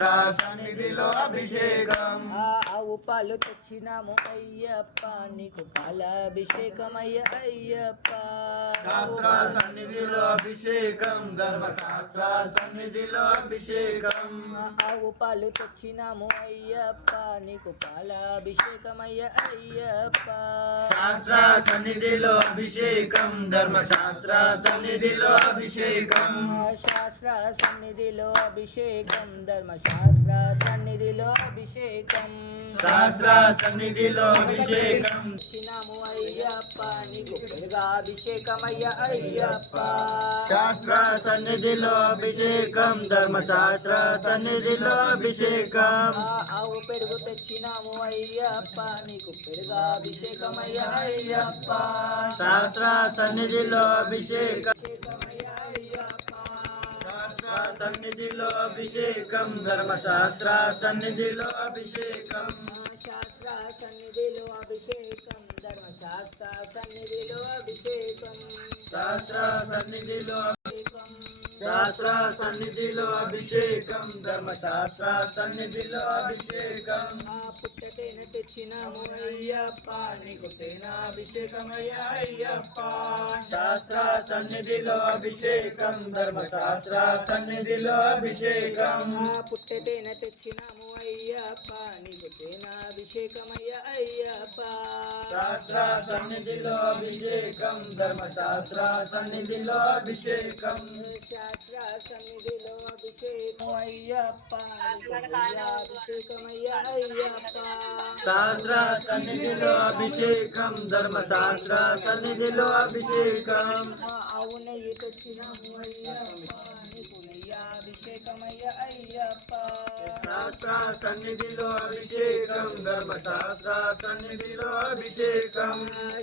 సన్నిధిలో అభిషేకం ఆవు పాలు తెచ్చినాము అయ్యప్ప నీకు పాలాభిషేకమయ్య అయ్యప్ప శాస్త్ర సన్నిధిలో అభిషేకం ధర్మశాస్త్ర సన్నిధిలో అభిషేకం ఆవు పాలు తెచ్చినాము అయ్యప్ప నీకు పాలాభిషేకమయ్య అయ్యప్ప శాస్త్ర సన్నిధిలో అభిషేకం ధర్మశాస్త్ర సన్నిధిలో అభిషేకం శాస్త్ర సన్నిధిలో అభిషేకం ధర్మశాస్త్ర సన్నిధిలో అభిషేకం శాస్త్ర సన్నిధిలో అభిషేకం చిన్నాము అయ్యప్ప నీకు పెరుగాభిషేకమయ్య అయ్యప్ప శాస్త్ర సన్నిధిలో అభిషేకం ధర్మశాస్త్ర సన్నిధిలో అభిషేకం ఆవు పెరుగు తెచ్చినాము అయ్యప్ప నీకు పెరుగాభిషేకమయ్య అయ్యప్ప శాస్త్ర సన్నిధిలో అభిషేకం సన్నిధిలో అభిషేకం ధర్మశాస్త్ర సన్నిధిలో అభిషేకం శాస్త్ర సన్నిధిలో అభిషేకం ధర్మశాస్త్ర సన్నిధిలో అభిషేకం శాస్త్ర సన్నిధిలో శాస్త్ర సన్నిధిలో అభిషేకం ధర్మశాస్త్ర సన్నిధిలో అభిషేకం పుట్టతేన తెచ్చినాము అయ్యప్ప నీకు తేనాభిషేకమయ్య అయ్యప్ప శాస్త్ర సన్నిధిలో అభిషేకం ధర్మశాస్త్ర సన్నిధిలో అభిషేకం పుట్టతేన తెచ్చినాము అయ్యప్ప నీకు తేనాభిషేకమయ్య అయ్యప్ప శాస్త్ర సన్నిధిలో అభిషేకం ధర్మశాస్త్ర సన్నిధిలో అభిషేకం శాస్త్ర సన్నిధిలో అభిషేకం అయ్యప్ప అభిషేకమయ్య అయ్యప్ప శాస్త్ర సన్నిధిలో అభిషేకం ధర్మశాస్త్ర సన్నిధిలో అభిషేకం ఆవు నెయ్యి తెచ్చినాము అయ్యప్ప నీకు నెయ్యాభిషేకమయ్య అయ్యప్ప శాస్త్ర సన్నిధిలో అభిషేకం ధర్మశాస్త్ర సన్నిధిలో అభిషేకం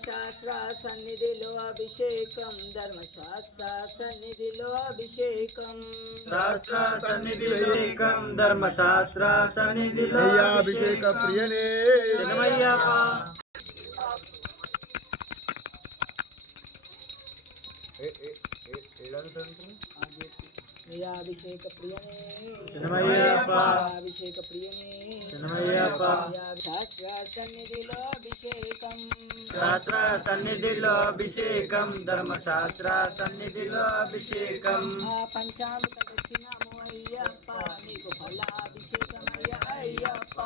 శాస్త్ర సన్నిధిలో అభిషేకం ధర్మశాస్త్ర సన్నిధిలో అభిషేకం శాస్త్ర సన్నిధిలో ధర్మశాస్త్ర సన్నిధిలో అభిషేక ప్రియనే శరణమయ్యప్ప అభిషేక ప్రియనే శరణమయ్యప్ప అభిషేక ప్రియనే శరణమయ్యప్ప శాస్త్ర సన్నిధిలో అభిషేకం శాస్త్ర సన్నిధిలో అభిషేకం ధర్మశాస్త్ర సన్నిధిలో అభిషేకం పంచామృత తెచ్చినాము అయ్యప్ప నీకు ఫలాభిషేకమయ్య అయ్యప్ప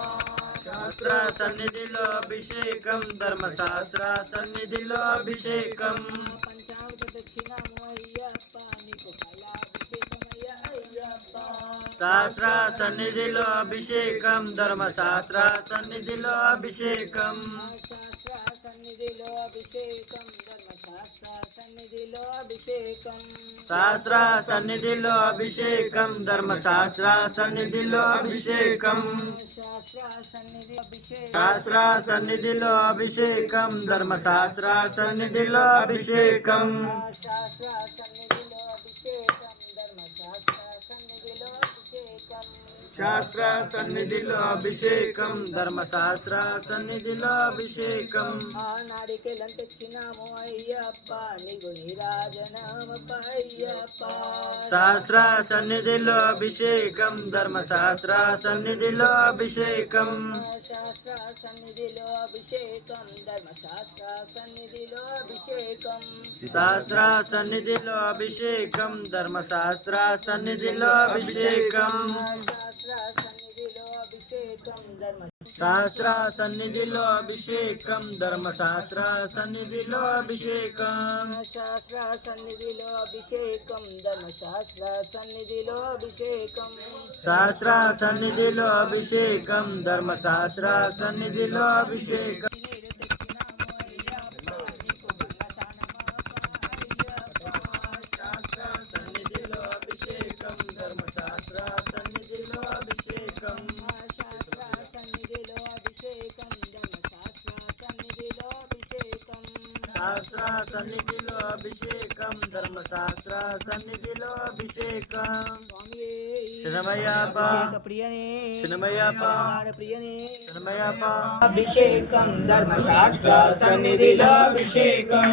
శాస్త్ర సన్నిధిలో అభిషేకం ధర్మశాస్త్ర సన్నిధిలో అభిషేకం పంచామృత తెచ్చినాము అయ్యప్ప నీకు ఫలాభిషేకమయ్య అయ్యప్ప శాస్త్ర సన్నిధిలో అభిషేకం ధర్మశాస్త్ర సన్నిధిలో అభిషేకం శాస్త్ర సన్నిధిలో అభిషేకం ధర్మశాస్త్ర సన్నిధిలో అభిషేకం శాస్త్ర సన్నిధిలో అభిషేకం ధర్మశాస్త్ర సన్నిధిలో అభిషేకం శాస్త్ర సన్నిధి అభిషేకం శాస్త్ర సన్నిధిలో అభిషేకం ధర్మశాస్త్ర సన్నిధిలో అభిషేకం శాస్త్ర సన్నిధిలో అభిషేకం ధర్మశాస్త్ర సన్నిధిలో అభిషేకం శాస్త్ర సన్నిధిలో అభిషేకం ధర్మశాస్త్ర సన్నిధిలో అభిషేకం నాడికెళ్ళం తెచ్చినాము అయ్యప్ప నీకు నీరాజనమప్ప అయ్యప్ప శాస్త్ర సన్నిధిలో అభిషేకం ధర్మశాస్త్ర సన్నిధిలో అభిషేకం శాస్త్ర సన్నిధిలో అభిషేకం ధర్మశాస్త్ర సన్నిధిలో అభిషేకం శాస్త్ర సన్నిధిలో అభిషేకం ధర్మశాస్త్ర సన్నిధిలో అభిషేకం శాస్త్ర సన్నిధిలో అభిషేకం ధర్మశాస్త్ర సన్నిధిలో అభిషేకం శాస్త్ర సన్నిధిలో అభిషేకం ధర్మశాస్త్ర సన్నిధిలో అభిషేకం శాస్త్ర సన్నిధిలో అభిషేకం ధర్మశాస్త్ర సన్నిధిలో అభిషేకం శాస్త్ర సన్నిధిలో అభిషేకం ధర్మశాస్త్ర సన్నిధిలో అభిషేకం స్వామి శరణమయ్యప్ప అభిషేక ప్రియనే శరణమయ్యప్ప అలంకార ప్రియనే శరణమయ్యప్ప అభిషేకం ధర్మశాస్త్ర సన్నిధిలో అభిషేకం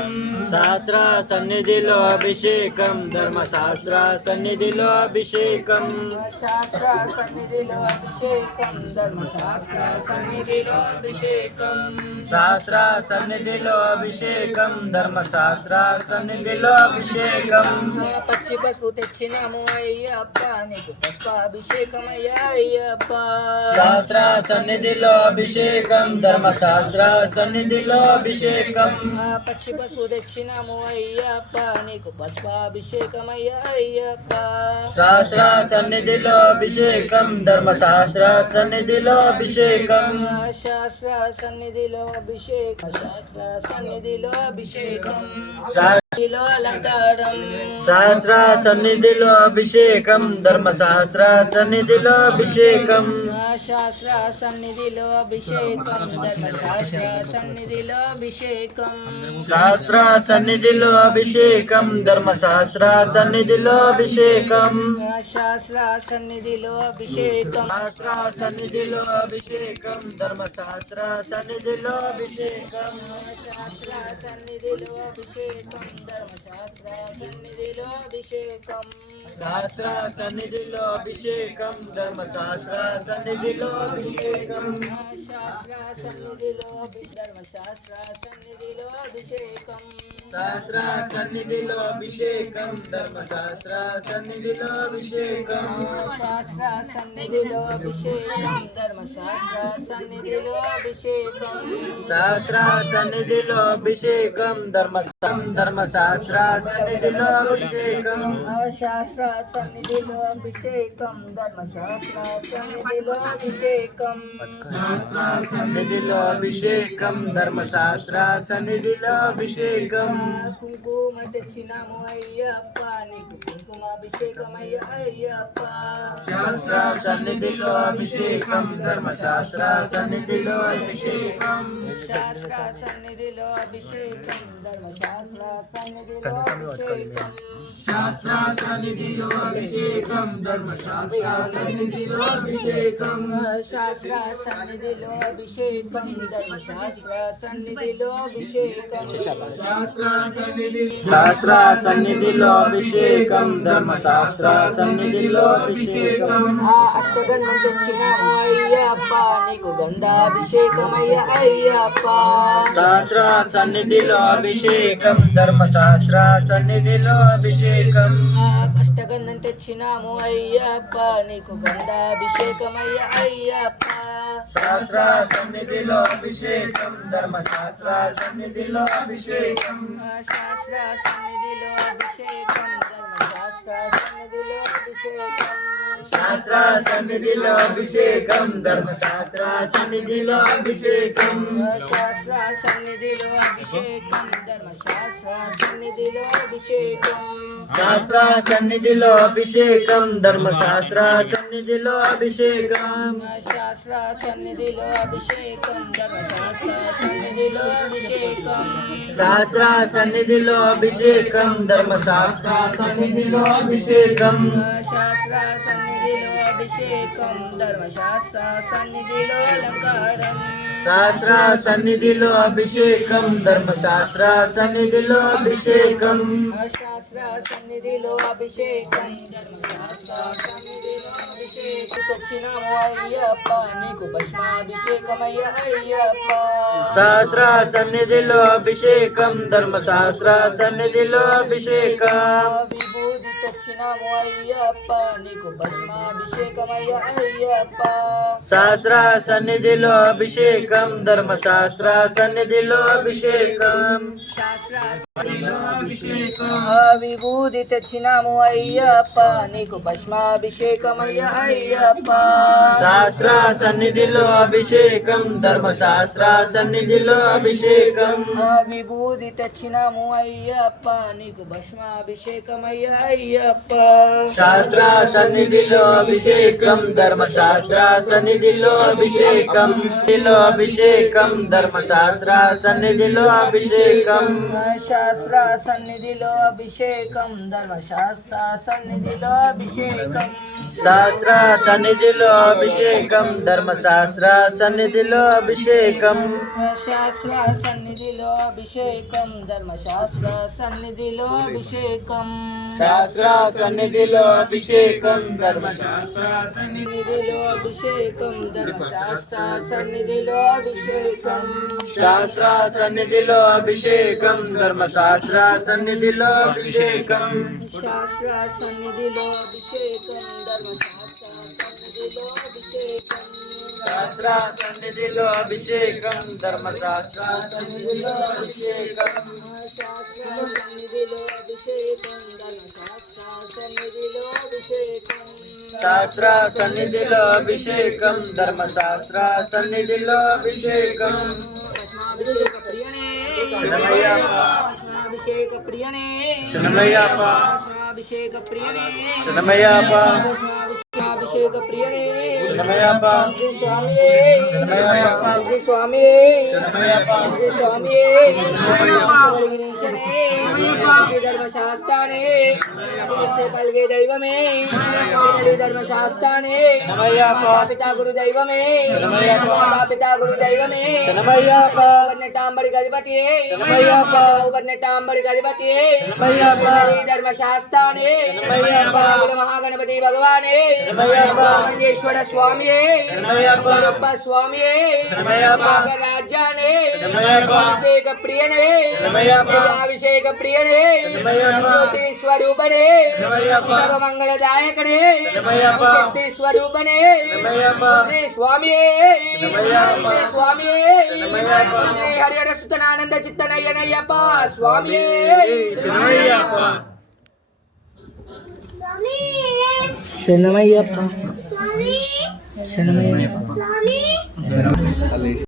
శాస్త్ర సన్నిధిలో అభిషేకం ధర్మశాస్త్ర సన్నిధిలో అభిషేకం శాస్త్ర సన్నిధిలో అభిషేకం ధర్మశాస్త్ర సన్నిధిలో అభిషేకం శాస్త్ర సన్నిధిలో అభిషేకం ధర్మశాస్త్ర సన్నిధిలో అభిషేకం పచ్చి పసుపు తెచ్చినాము అయ్యప్ప నీకు పుష్పాభిషేకం అయ్యప్ప శాస్త్ర సన్నిధిలో అభిషేకం ధర్మశాస్త్ర సన్నిధిలో అభిషేకం పచ్చి పసుపు తెచ్చినాము అయ్యప్ప నీకు పుష్పాభిషేకం అయ్యప్ప శాస్త్ర సన్నిధిలో అభిషేకం ధర్మశాస్త్ర సన్నిధిలో అభిషేకం శాస్త్ర సన్నిధిలో అభిషేకం శాస్త్ర సన్నిధిలో అభిషేకం శా- సన్నిధిలో అలంకారం శాస్త్ర సన్నిధిలో అభిషేకం ధర్మశాస్త్ర సన్నిధిలో అభిషేకం శాస్త్ర సన్నిధిలో అభిషేకం ధర్మశాస్త్ర సన్నిధిలో అభిషేకం శాస్త్ర సన్నిధిలో అభిషేకం ధర్మశాస్త్ర సన్నిధిలో అభిషేకం శాస్త్ర సన్నిధిలో అభిషేకం శాస్త్ర సన్నిధిలో అభిషేకం ధర్మశాస్త్ర సన్నిధిలో అభిషేకం శాస్త్ర సన్నిధిలో అభిషేకం ధర్మశాస్త్ర సన్నిధిలో అభిషేకం శాస్త్ర సన్నిధిలో అభిషేకం ధర్మశాస్త్ర సన్నిధిలో అభిషేకం శాస్త్ర సన్నిధిలో ధర్మశాస్త్ర సన్నిధిలో అభిషేకం శాస్త్ర సన్నిధిలో అభిషేకం ధర్మశాస్త్ర సన్నిధిలో అభిషేకం శాస్త్ర సన్నిధిలో అభిషేకం ధర్మశాస్త్ర సన్నిధిలో అభిషేకం శాస్త్ర సన్నిధిలో అభిషేకం ధర్మశాస్త్ర సన్నిధిలో అభిషేకం శాస్త్ర సన్నిధిలో అభిషేకం ధర్మశాస్త్ర సన్నిధిలో అభిషేకం శాస్త్ర సన్నిధిలో అభిషేకం ధర్మశాస్త్ర సన్నిధిలో అభిషేకం కుంకుమ తెచ్చినాము అయ్యప్ప నీకు కుంకుమాభిషేకం అయ్యప్ప శాస్త్ర సన్నిధిలో అభిషేకం ధర్మశాస్త్ర సన్నిధిలో అభిషేకం శాస్త్ర సన్నిధిలో అభిషేకం ధర్మశాస్త్ర సన్నిధిలో అభిషేకం శాస్త్ర సన్నిధిలో అభిషేకం ధర్మశాస్త్ర సన్నిధిలో అభిషేకం శాస్త్ర సన్నిధిలో అభిషేకం ధర్మశాస్త్ర సన్నిధిలో అభిషేకం శాస్త్ర సన్నిధిలో అభిషేకం ధర్మశాస్త్ర సన్నిధిలో అభిషేకం అష్టగంధం తెచ్చినాము అయ్యప్ప నీకు గంధాభిషేకం అయ్యప్ప శాస్త్ర సన్నిధిలో అభిషేకం ధర్మశాస్త్ర సన్నిధిలో అభిషేకం అష్టగంధం తెచ్చినాము అయ్యప్ప నీకు గంధాభిషేకం అయ్యప్ప శాస్త్ర సన్నిధిలో అభిషేకం ధర్మశాస్త్ర సన్నిధిలో అభిషేకం శాస్త్ర సన్నిధిలో అభిషేకం ధర్మశాస్త్ర సన్నిధిలో అభిషేకం శాస్త్ర సన్నిధిలో అభిషేకం ధర్మశాస్త్ర సన్నిధిలో అభిషేకం శాస్త్ర సన్నిధిలో అభిషేకం ధర్మశాస్త్ర సన్నిధిలో అభిషేకం శాస్త్ర సన్నిధిలో అభిషేకం ధర్మశాస్త్ర సన్నిధిలో అభిషేకం శాస్త్ర సన్నిధిలో అభిషేకం ధర్మశాస్త్ర సన్నిధిలో అభిషేకం శాస్త్ర సన్నిధిలో అభిషేకం ధర్మశాస్త్ర సన్నిధిలో అభిషేకం శాస్త్ర సన్నిధిలో అభిషేకం ధర్మశాస్త్ర సన్నిధిలో అలంకారం శాస్త్ర సన్నిధిలో అభిషేకం ధర్మశాస్త్ర సన్నిధిలో అభిషేకం శాస్త్ర సన్నిధిలో అభిషేకం ధర్మశాస్త్ర సన్నిధిలో అభిషేకం తెచ్చినాము అయ్యప్ప నీకు భస్మాభిషేకం అయ్యప్ప శాస్త్ర సన్నిధిలో అభిషేకం ధర్మశాస్త్ర సన్నిధిలో అభిషేకం విభూతి తెచ్చినాము అయ్యప్ప నీకు భస్మాభిషేకం అయ్యప్ప శాస్త్ర సన్నిధిలో అభిషేకం ధర్మశాస్త్ర సన్నిధిలో అభిషేకం శాస్త్ర విభూతి తెచ్చినాము అయ్యప్ప నీకు భస్మాభిషేకం అయ్యప్ప అయ్యప్ప శాస్త్ర సన్నిధిలో అభిషేకం ధర్మశాస్త్ర సన్నిధిలో అభిషేకం విభూది తెచ్చినాము అయ్యప్ప నీకు భస్మాభిషేకమయ్యా అయ్యప్ప శాస్త్ర సన్నిధిలో అభిషేకం ధర్మశాస్త్ర సన్నిధిలో అభిషేకం అభిషేకం ధర్మశాస్త్ర సన్నిధిలో అభిషేకం శాస్త్ర సన్నిధిలో అభిషేకం ధర్మశాస్త్ర సన్నిధిలో అభిషేకం శాస్త్ర సన్నిధిలో అభిషేకం ధర్మశాస్త్ర సన్నిధిలో అభిషేకం శాస్త్ర సన్నిధిలో అభిషేకం ధర్మశాస్త్ర సన్నిధిలో అభిషేకం శాస్త్ర సన్నిధిలో అభిషేకం ధర్మశాస్త్ర సన్నిధిలో అభిషేకం ధర్మశాస్త్ర సన్నిధిలో అభిషేకం శాస్త్ర సన్నిధిలో అభిషేకం ధర్మశాస్త్ర సన్నిధిలో అభిషేకం శాస్త్ర సన్నిధిలో అభిషేకం ధర్మశాస్త్ర సన్నిధిలో అభిషేకం శాస్త్ర సన్నిధిలో అభిషేకం ధర్మశాస్త్ర సన్నిధిలో అభిషేకం శాస్త్ర సన్నిధిలో అభిషేకం ధర్మశాస్త్ర సన్నిధిలో అభిషేకం శాస్త్ర సన్నిధిలో అభిషేకం ధర్మశాస్త్ర సన్నిధిలో అభిషేకం భస్మాభిషేక ప్రియనే శరణమయ్యప్ప. భస్మాభిషేక ప్రియనే శరణమయ్యప్ప. భస్మాభిషేక ప్రియనే శరణమయ్యప్ప. భస్మాభిషేక ప్రియనే శరణమయ్యప్ప. శ్రీ స్వామి శరణమయ్యప్ప. శ్రీ స్వామి శరణమయ్యప్ప. శ్రీ స్వామి గిరీశనే శ్రీ ధర్మశాస్త్రానే పలిగే దైవమే శ్రీ ధర్మశాస్త్రానే శరణమయ్యప్ప. మాతాపితా గురు దైవమే శరణమయ్యప్ప. మాతాపితా గురు దైవమే శరణమయ్యప్ప. పన్నెట్టాంబడి గధిపతి శరణమయ్యప్ప. పన్నెట్టాంబడి గధిపతి శరణమయ్యప్ప. శ్రీ ధర్మశాస్త్రానే శరణమయ్యప్ప. మహాగణపతి భగవానే శరణమయ్యప్ప. మంగేశ్వర స్వామి శరణమయ్యప్ప. స్వామి శరణమయ్యప్ప. రాజ్యానే శరణమయ్యప్ప. అభిషేక ప్రియనే శరణమయ్యప్ప. అభిషేక ప్రియనే శరణమయ్యప్ప. జ్యోతి స్వరూపనే శరణమయ్యప్ప. సర్వమంగళదాయకనే శరణమయ్యప్ప. శక్తి స్వరూపనే శరణమయ్యప్ప. శ్రీ స్వామి శరణమయ్యప్ప. శ్రీ స్వామి శరణమయ్యప్ప. శ్రీ హరిహర సుతనానంద చిత్తనయ్యనయ్యప్ప స్వామి శరణమయ్యప్ప. శరణమయ్యప్ప శరణమయ్యప్ప